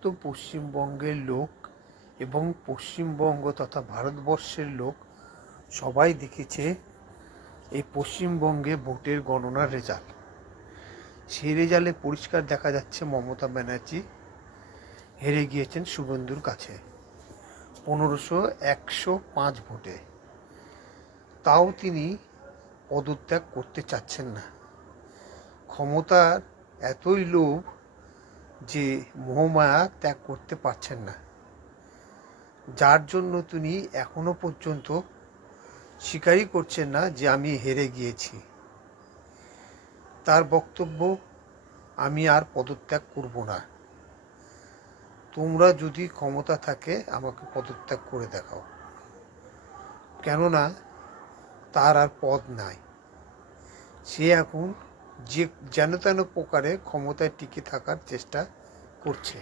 সমস্ত পশ্চিমবঙ্গের লোক এবং পশ্চিমবঙ্গ তথা ভারতবর্ষের লোক সবাই দেখেছে এই পশ্চিমবঙ্গে ভোটের গণনার রেজাল্ট। সেই রেজাল্টে পরিষ্কার দেখা যাচ্ছে মমতা ব্যানার্জি হেরে গিয়েছেন শুভেন্দুর কাছে 1,505 ভোটে। তাও তিনি পদত্যাগ করতে চাচ্ছেন না। ক্ষমতার এতই লোভ যে মোহমায়া ত্যাগ করতে পারছেন না, যার জন্য তিনি এখনো পর্যন্ত স্বীকারই করছেন না যে আমি হেরে গিয়েছি। তার বক্তব্য, আমি আর পদত্যাগ করব না, তোমরা যদি ক্ষমতা থাকে আমাকে পদত্যাগ করে দেখাও। কেননা তার আর পদ নাই। সে এখন যেন তেন প্রকারে ক্ষমতায় টিকে থাকার চেষ্টা করছে।